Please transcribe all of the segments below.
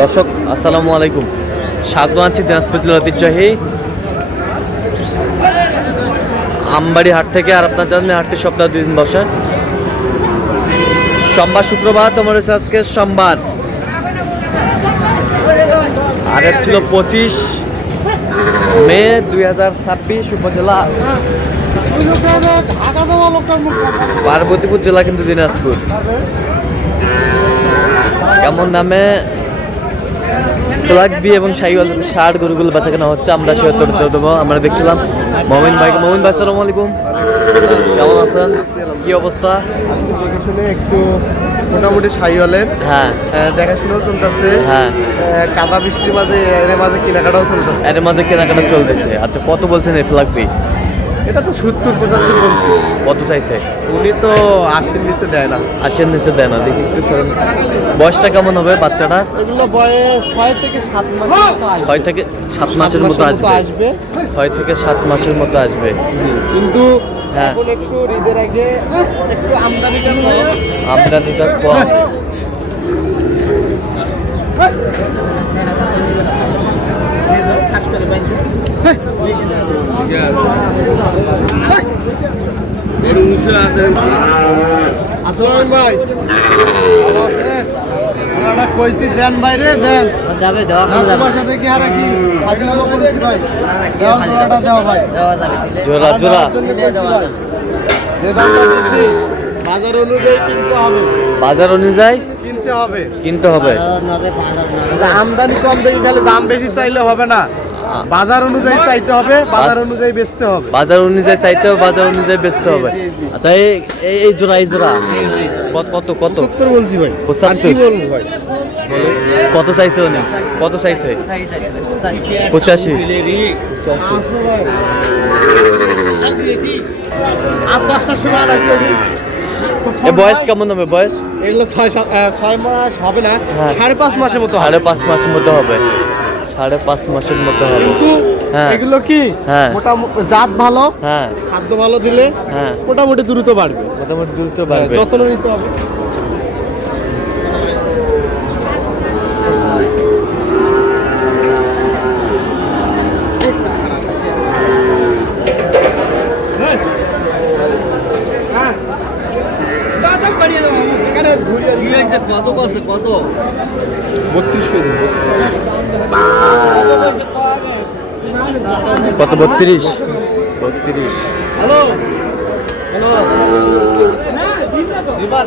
দর্শক আসসালামু আলাইকুম, স্বাগত আছি দিনাজপুর জেলার ঐতিহ্যবাহী আমবাড়ি হাট থেকে। আর আপনার জানেন হাটটি সপ্তাহে 2 দিন বসে, সোমবার শুক্রবার। তোমার হচ্ছে আজকে সোমবার, আর ছিল 25 মে 2026, উপজেলা পার্বতীপুর জেলা, কিন্তু দিনাজপুর। কেমন দামে ফ্ল্যাগবি এবং শাহিওয়াল ষাট গরুগুলো বেচা কেনা হচ্ছে, আমরা সে উত্তর দেবো। আমরা দেখছিলাম মমিন ভাই। মমিন ভাই আসসালামু আলাইকুম, কেমন আছেন? কি অবস্থা? একটু মোটামুটি শাহিওয়ালের হ্যাঁ দেখাশোনাও চলতেছে, হ্যাঁ, কাদা বৃষ্টির মাঝে এর মাঝে কেনাকাটাও চলতেছে। এর মাঝে কেনাকাটা চলতেছে। আচ্ছা, কত বলছেন এই ফ্ল্যাগবি? এটা তো 70-75 বলছি। কত চাইছে? উনি তো 80-র নিচে দেয় না। 80-র নিচে দেয় না। দেখি একটু সরেন। বয়সটা কেমন হবে বাচ্চাটার? এগুলো বয়স 6 থেকে 7 মাস। 6 থেকে 7 মাসের মতো আসবে। 6 থেকে 7 মাসের মতো আসবে, কিন্তু হ্যাঁ। এখন একটু ঈদের আগে একটু আমদানিটা কম। আমদানিটা কম। আসসালাম ভাই, কইছি দেন বাইরে দেন যাবে তোমার সাথে কি হারা কি ভাই দাও ভাই জোড়া জোড়া যে দামটা দিছি বাজার অনুযায়ী কিনতে হবে। বাজার অনুযায়ী কিনতে হবে। আমদানি কম দেখে খালি দাম বেশি চাইলে হবে না, বাজার অনুযায়ী চাইতে হবে, বাজার অনুযায়ী বেচতে হবে। বাজার অনুযায়ী চাইতে হবে, বাজার অনুযায়ী বেচতে হবে। আচ্ছা, এই জোড়া কত কত? 70 বলছি ভাই। 75 কি বলবো ভাই? কত চাইছে উনি? কত চাইছে? 85। আর 10টার সময় আছে। এ বয়স কেমন হবে? বয়স এগুলো 6 মাস হবে না, হ্যাঁ। 5.5 মাসের মতো হবে। 5.5 মাসের মতো হবে। 5.5 মাসের মতো হবে। কিন্তু হ্যাঁ। এগুলো কি হ্যাঁ। মোটামুটি জাত ভালো, হ্যাঁ, খাদ্য ভালো দিলে হ্যাঁ, মোটামুটি দ্রুত বাড়বে। মোটামুটি দ্রুত বাড়বে। যত্ন নিতে হবে। কত 32 কেজি। কত? 32। 32। হ্যালো হ্যালো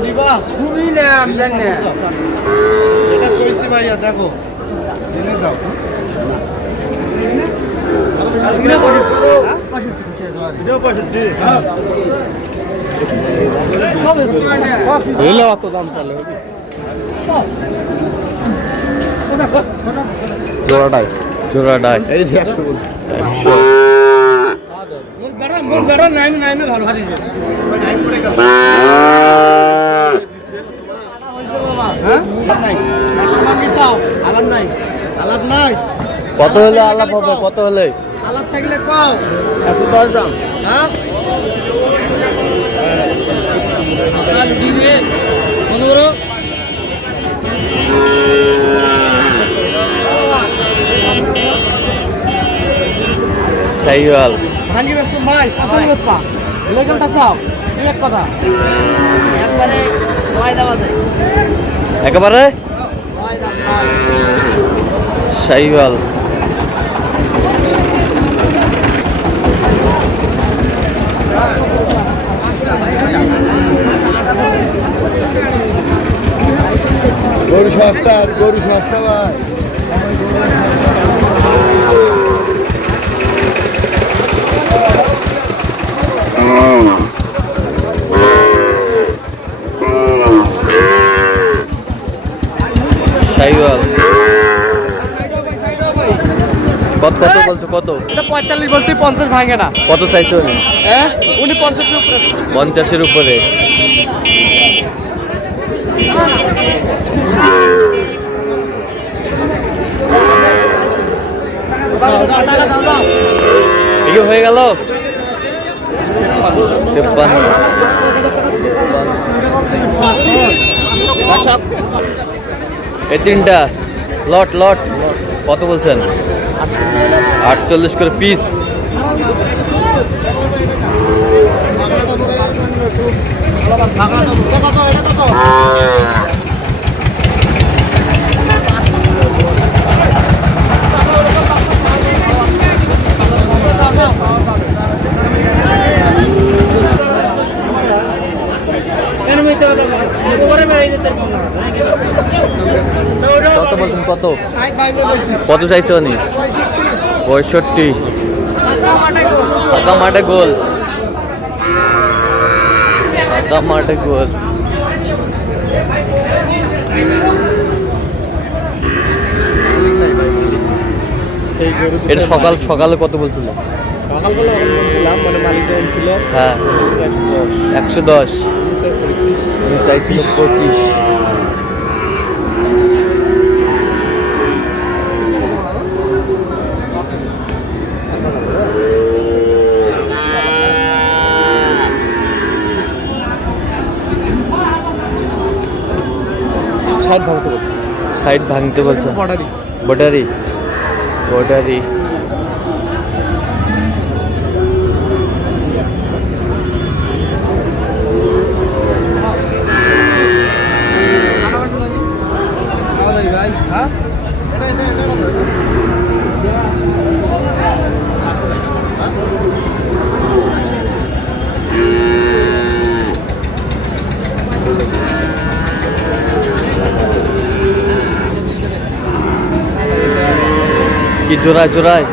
দিবা খুবই না আমদানি না, এটা কইছি ভাইয়া দেখো জেনে দাও। অত দাম চলে জোড়াটাই এই যে 100 কত হলে আলাপ হবে? কত হলে আলাপ থাকলে কও 110 দাম। হ্যাঁ শাহিওয়াল ভাঙি বেসো ভাই, কত বেসপা লেগেলটা চাও এক কথা একবারে 9 দাম আছে। একেবারে 9 দাম। শাহিওয়াল। গরু সস্তা ভাই। শাহিওয়াল কত বলছো? কত? এটা 45 বলছি, 50 ভাঙে না। কত চাইছে উনি? হ্যাঁ উনি 50 এর উপরে। 50-এর উপরে। টাকা দাও এই হয়ে গেল 53। এই তিনটা লট লট কত বলছেন? 48 করে পিস। কত বলছেন? কত কত চাইছে উনি? 65। ফাঁকা মাঠে গোল, ফাঁকা মাঠে গোল। এটা সকালে কত বলছিল? সকালবেলা বলছিলাম, মানে মালিক যখন ছিল হ্যাঁ 110, উনি চাইছিল 25। ষাট ভাঙতে বলছে। 60 ভাঙতে বলছে। বর্ডারি বর্ডারি। কি জোড়ায় জোড়ায়?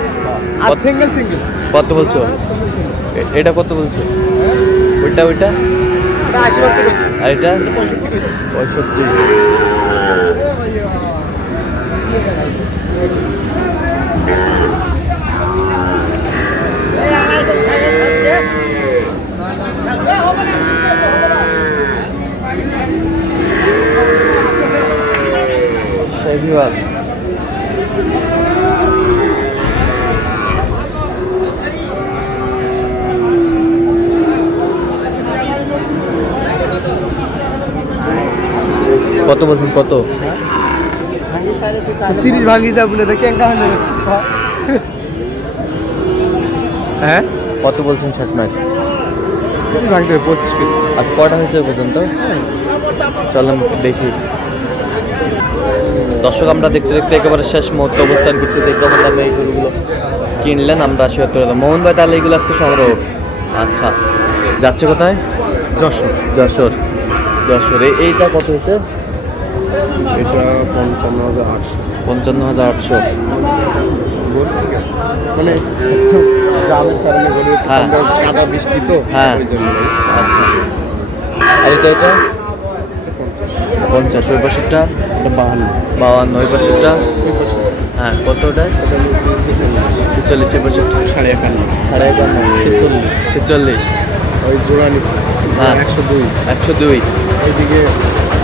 সিঙ্গেল সিঙ্গেল কত বলছো? এটা কত বলছো? ওইটা ওইটা 80 ভাঙতে বলছে। আর এটা 65। 65। শাহিওয়াল। কত বলছেন? কত? 30 ভাঙি যা বলে দেখে কাহিনী হ্যাঁ কত বলছেন শেষ ম্যাচ? ভাঙতে 25 পিস। আচ্ছা কটা হয়েছে পর্যন্ত? চলেন দেখি। দর্শক আমরা দেখতে দেখতে একেবারে শেষ মুহূর্তে অবস্থান করছি। দেখে আমার দামে এই গরুগুলো কিনলেন আমরা 76। মোহন ভাই তাহলে এইগুলো আজকে সংগ্রহ। আচ্ছা যাচ্ছে কোথায়? যশোর। যশোর যশোরে। এইটা কত হচ্ছে? এটা 55,800। 55,800। ঠিক আছে, মানে জামের কারণে গরুর হ্যাঁ। কাদা বৃষ্টি তো হ্যাঁ। ওই জন্য। আচ্ছা আর এটা 50। ওই পাশেরটা 52। ওই পাশেরটা হ্যাঁ কত? ওটা 46। ওই পাশেরটা 51.5। 51। 46। ওই জোড়া নিচ্ছে হ্যাঁ 102। 102। ওইদিকে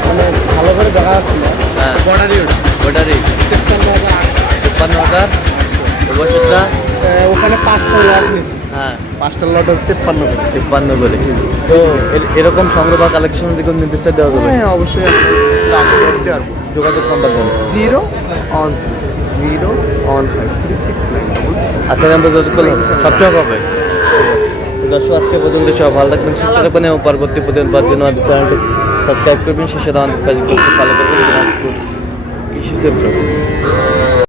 মানে ভালো করে দেখা যাচ্ছে না। হ্যাঁ বর্ডারই ওটারই 53,000। ওই পাশেরটা ওখানে 5টা লট নিচ্ছে। হ্যাঁ 5টা লট হচ্ছে 53 করে। 53 করে। তো এরকম সংগ্রহ বা কালেকশন যদি নির্দিষ্ট দেওয়া যাবে? হ্যাঁ অবশ্যই দিতে পারবো। যোগাযোগ নাম্বার দেন। 0-on-5-369. আচ্ছা আমরা যোগাযোগ করলাম সবসময় পাবে। তো দর্শক আজকে পর্যন্ত সবাই ভালো থাকবেন, সুস্থ থাকবেন এবং পরবর্তী প্রতিদিন পাওয়ার জন্য আমাদের চ্যানেলটি সাবস্ক্রাইব করবেন। শেষে আমাদের ফেসবুক পেজটি ফলো করবেন। দিনাজপুর কৃষি ক্ষেত্র।